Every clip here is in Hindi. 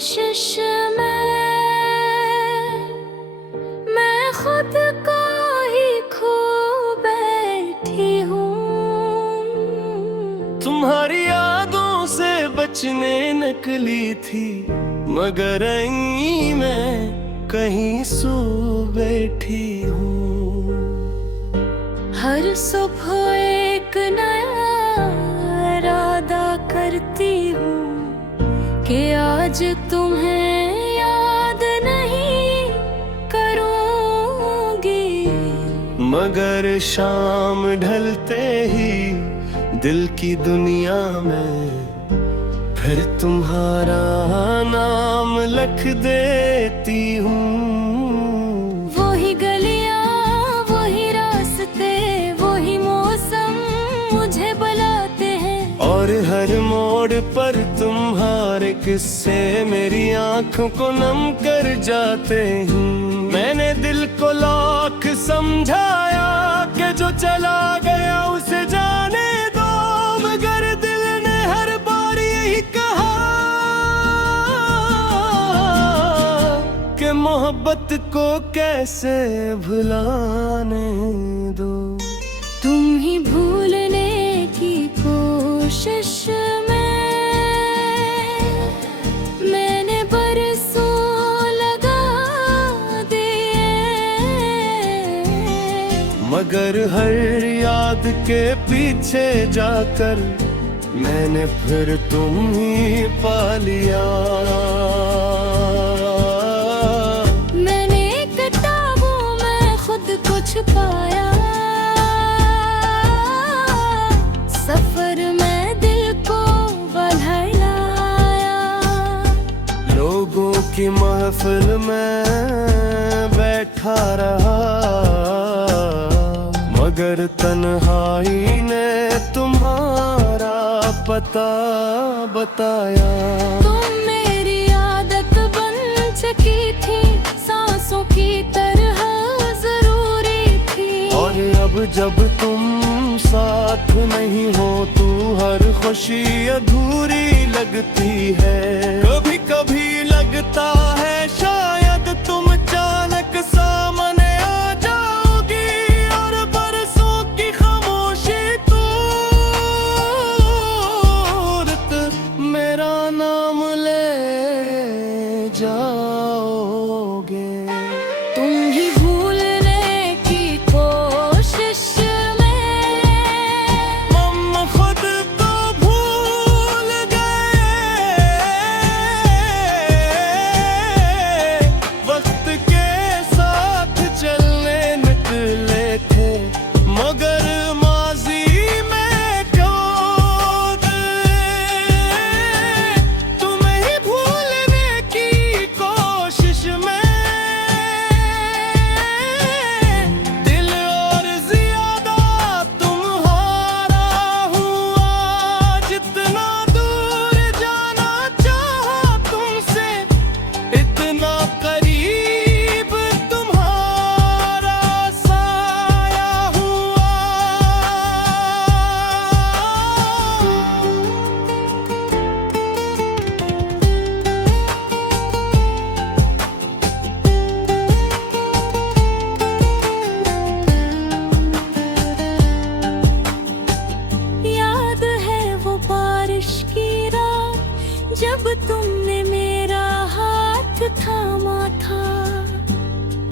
कोशिश में मैं खुद को ही खो बैठी हूँ। तुम्हारी यादों से बचने निकली थी, मगर यहीं मैं कहीं सो बैठी हूँ। हर सुबह एक नया इरादा करती हूँ कि आज तुम्हें याद नहीं करूँगी, मगर शाम ढलते ही दिल की दुनिया में फिर तुम्हारा नाम लिख देती हूँ। वही गलियाँ, वही रास्ते, वही मौसम मुझे बुलाते हैं, और हर मोड़ पर तुम्हारे किस्से मेरी आंखों को नम कर जाते हैं। मैंने दिल को लाख समझाया कि जो चला गया उसे जाने दो, मगर दिल ने हर बार यही कहा कि मोहब्बत को कैसे भुलाने दो। तुम ही भूलने की कोशिश में मैंने बरसों लगा दिए, मगर हर याद के पीछे जाकर मैंने फिर तुम ही पा लिया। मैंने किताबों में खुद को छुपाया, सफर में दिल को बहलाया। लोगों की महफिल में बैठा रहा, मगर तन्हाई ने तुम्हारा पता बताया। तुम मेरी आदत बन चुकी थी, सांसों की तरह जरूरी थी, और अब जब तुम साथ नहीं हो तो हर खुशी अधूरी लगती है। कभी कभी लगता है शायद तुम अचानक सामने आ जाओगी, और बरसों की खामोशी तोड़ मेरा नाम ले जाओगे। तुम ही भूलने की कोशिश में हम खुद को भूल गए, वक्त के साथ चलने निकले थे, मगर माजी में खो गए। तुम्हें ही भूलने की कोशिश में दिल और ज्यादा तुम्हारा हुआ। जितना दूर जाना चाहा तुमसे, इतना करीब तुम्हारा साया हुआ। याद है वो बारिश की रात जब तुमने मेरा हाथ थामा था,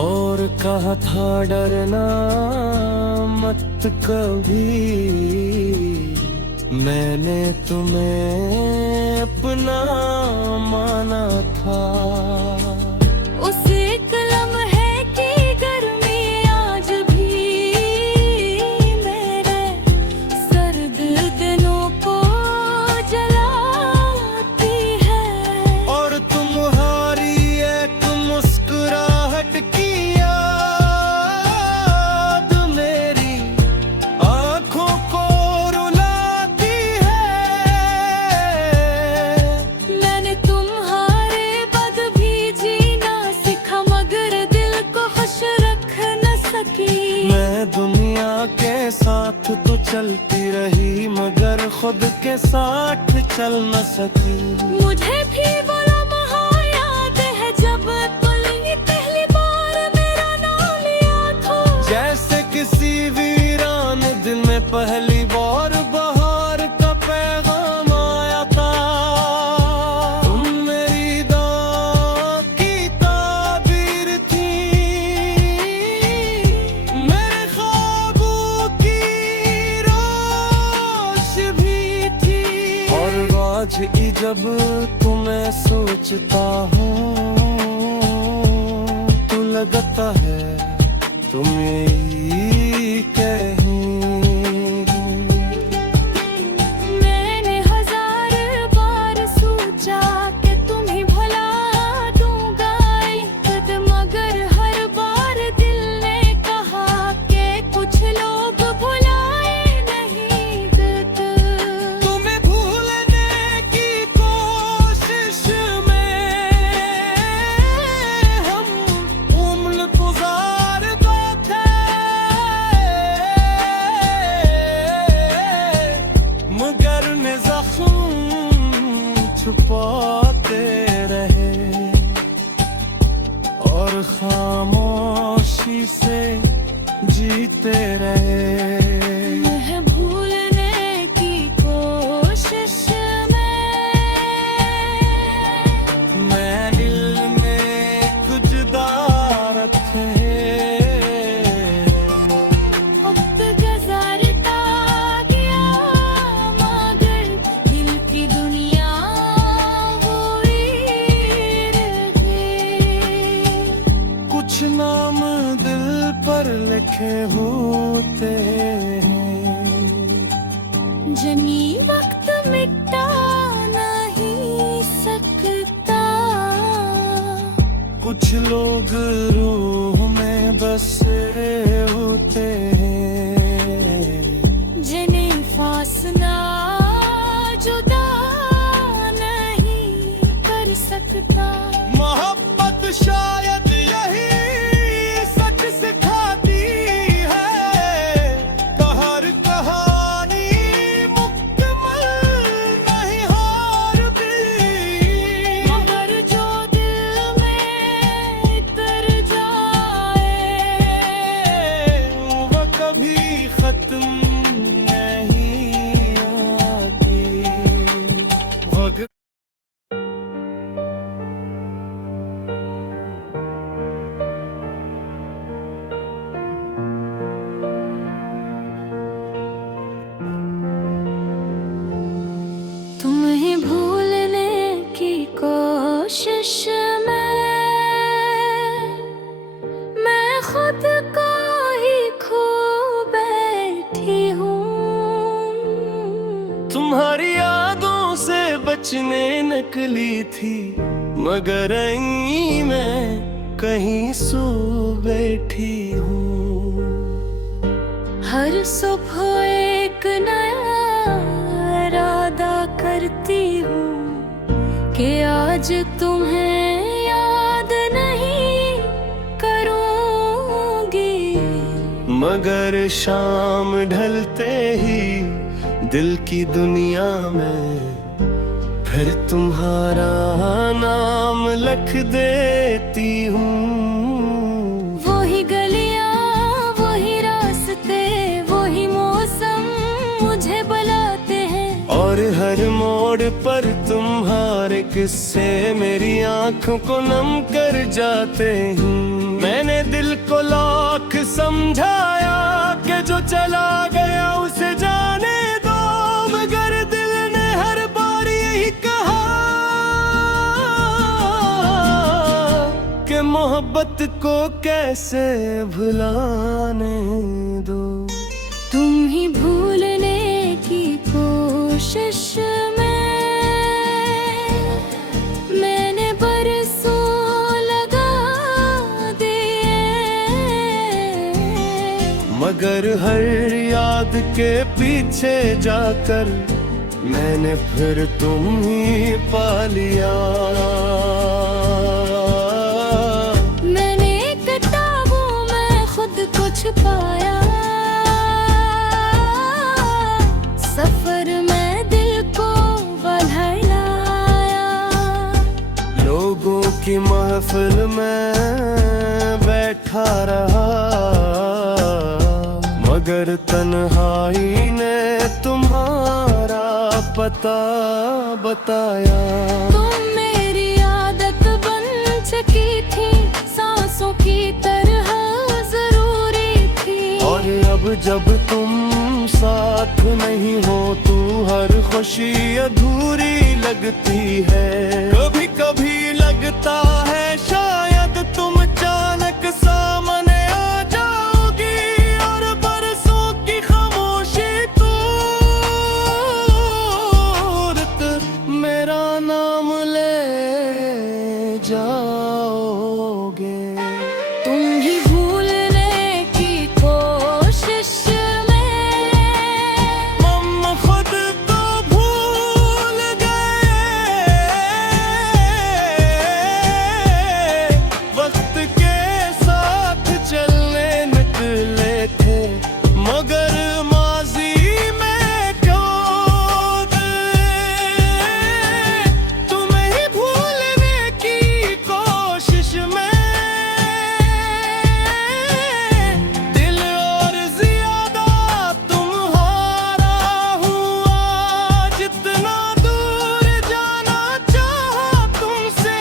और कहा था डरना मत कभी, मैंने तुम्हें अपना माना था। उस एक लम्हे की गर्मी आज भी मेरे सर्द दिनों को जलाती है, और तुम्हारी एक मुस्कुराहट की याद मेरी आंखों को रुलाती है। मैंने तुम्हारे बद भी जीना सीखा, मगर दिल को खुश रख न सकी। मैं दुनिया के साथ तो चलती रही, मगर खुद के साथ चल न सकी। मुझे भी वो लम्हा जब तुम्हें सोचता हूँ तो लगता है तुम यही कहीं। मैंने हजार बार सोचा कि तुम्हें भुला दूंगा एक दिन, मगर हर बार दिल ने कहा कि कुछ लोग भुलाए नहीं देते। तुम्हें भूलने की कोशिश में हम उम्र गुजार बैठे, मगर ने जख्म छुपाते रहे और खामोशी से जीते रहे। मैं भूलने की कोशिश में मैं दिल में कुछ जुदा रखे, वक्त गुजारता गया मगर दिल की दुनिया हुई रही। कुछ नाम दिल पर लिखे होते हैं, जनी वक्त मिटा नहीं सकता। कुछ लोग रूह में बसे होते हैं, जिन्हें फासला जुदा नहीं कर सकता। मोहब्बत शायद यही सच सिखाती है, हर कहानी मुकम्मल नहीं हारती, मगर जो दिल में उतर जाए वो कभी खत्म नहीं होती। वक्त तुम्हें भूलने की कोशिश में मैं खुद को ही खो बैठी हूँ। तुम्हारी यादों से बचने निकली थी, मगर यहीं मैं कहीं सो बैठी हूँ। हर सुबह एक नया इरादा करती हूँ कि आज तुम्हें याद नहीं करूँगी, मगर शाम ढलते ही दिल की दुनिया में फिर तुम्हारा नाम लिख देती हूँ। वही गलियाँ, वही रास्ते, वही मौसम मुझे बुलाते हैं, और हर मोड़ पर तुम्हारे किस्से मेरी आंखों को नम कर जाते हैं। मैंने दिल को लाख समझाया कि जो चला गया उसे जाने दो, मगर दिल ने हर बार यही कहा कि मोहब्बत को कैसे भुलाने दो। तुम ही भूलने की कोशिश में मैंने बरसों लगा दिए, मगर हर याद के पीछे जाकर मैंने फिर तुम ही पा लिया। मैंने किताबों में खुद को छुपाया, सफर में दिल को बहलाया। लोगों की महफिल में बैठा रहा, मगर तन्हाई ने तुम्हारा पता बताया। तुम मेरी आदत बन चुकी थी, सांसों की तरह जरूरी थी, और और अब जब तुम साथ नहीं हो तू हर खुशी अधूरी लगती है। कभी कभी लगता है शायद तुम अचानक सामने आ जाओगी और बरसों की खामोशी तोड़ मेरा नाम ले जाओगे। तुम ही भूलने की कोशिश में हम खुद को भूल गए। वक्त के साथ चलने निकले थे मगर माजी में क्यों गए। तुम्हें ही भूलने की कोशिश में दिल और ज्यादा तुम्हारा हुआ। जितना दूर जाना चाहा तुमसे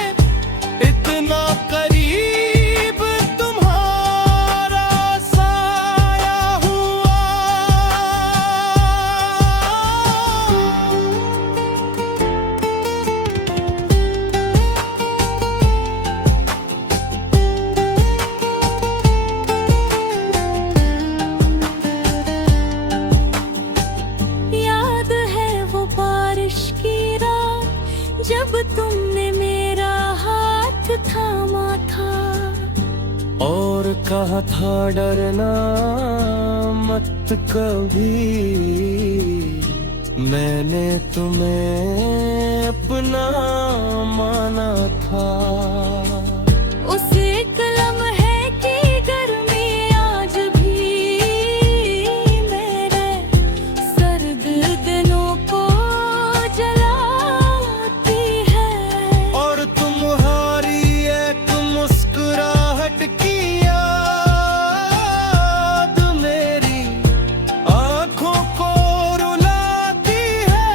इतना करीब तुम्हारा साया हुआ। याद है वो बारिश की रात जब तुमने मेरा हाथ थामा था और कहा था डरना मत कभी। मैंने तुम्हें अपना माना था। उस एक लम्हे की गर्मी आज भी मेरे सर्द दिनों को जलाती है। और तुम्हारी एक मुस्कुराहट की याद मेरी आंखों को रुलाती है।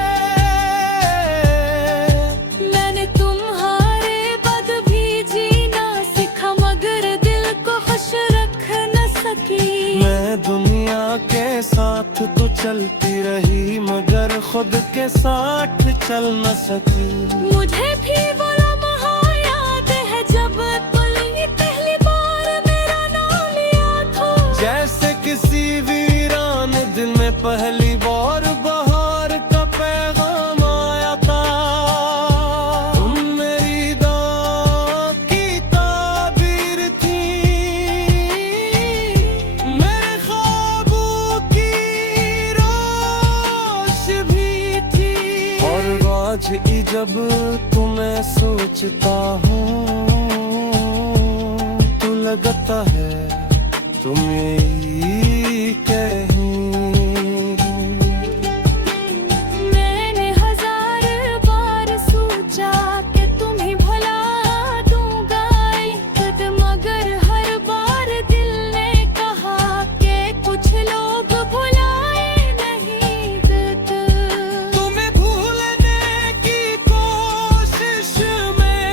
मैंने तुम्हारे बद भी जीना सीखा मगर दिल को खुश रख न सकी। मैं दुनिया के साथ तो चलती रही मगर खुद के साथ चल न सकी। मुझे भी वो लम्हा याद है जब तुमने पहली बार मेरा नाम लिया था। जैसे किसी वीरान दिन में पहली बार बहार का पैगाम आया था। तुम मेरी दुआ की ताबीर थी, मेरे ख्वाबों की रोश भी थी। और आज ही जब तुम्हें सोचता हूँ तो लगता है तुम यही कहीं। मैंने हजार बार सोचा कि तुम्हें भुला दूंगा खुद मगर हर बार दिल ने कहा कि कुछ लोग भुलाए नहीं देते। तुम्हें भूलने की कोशिश में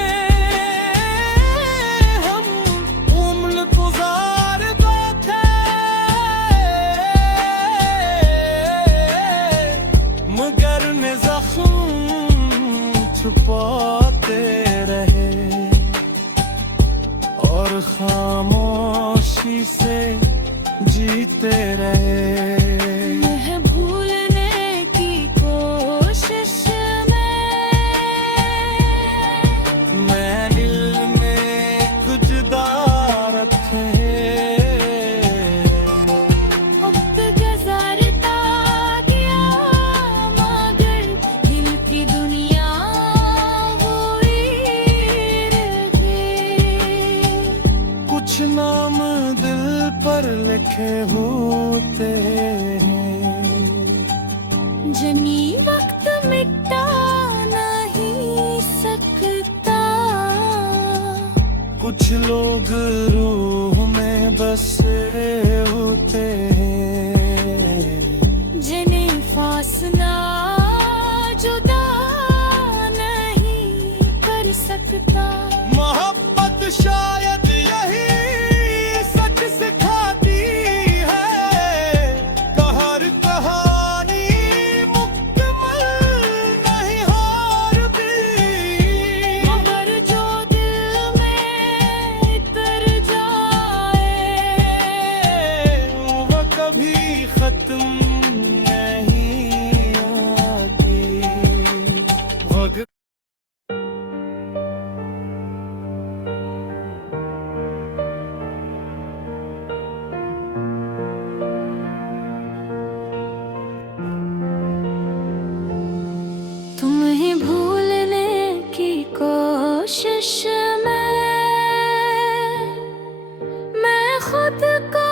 हम उम्र गुजार बैठे मगर ने जख्म छुपाते रहे और खामोशी से जीते रहे। मैं भूलने की कोशिश में मैं दिल में कुछ दारत है। वक्त गुजारता गया मगर दिल की दुनिया वही रही। कुछ नाम दिल पर लिखे होते हैं जनी वक्त मिटा नहीं सकता। कुछ लोग रूह में बसे होते हैं जिन्हें फासला जुदा नहीं कर सकता। मोहब्बत शायद यही सच सिखाती है तुम्हें भूलने की कोशिश में मैं खुद को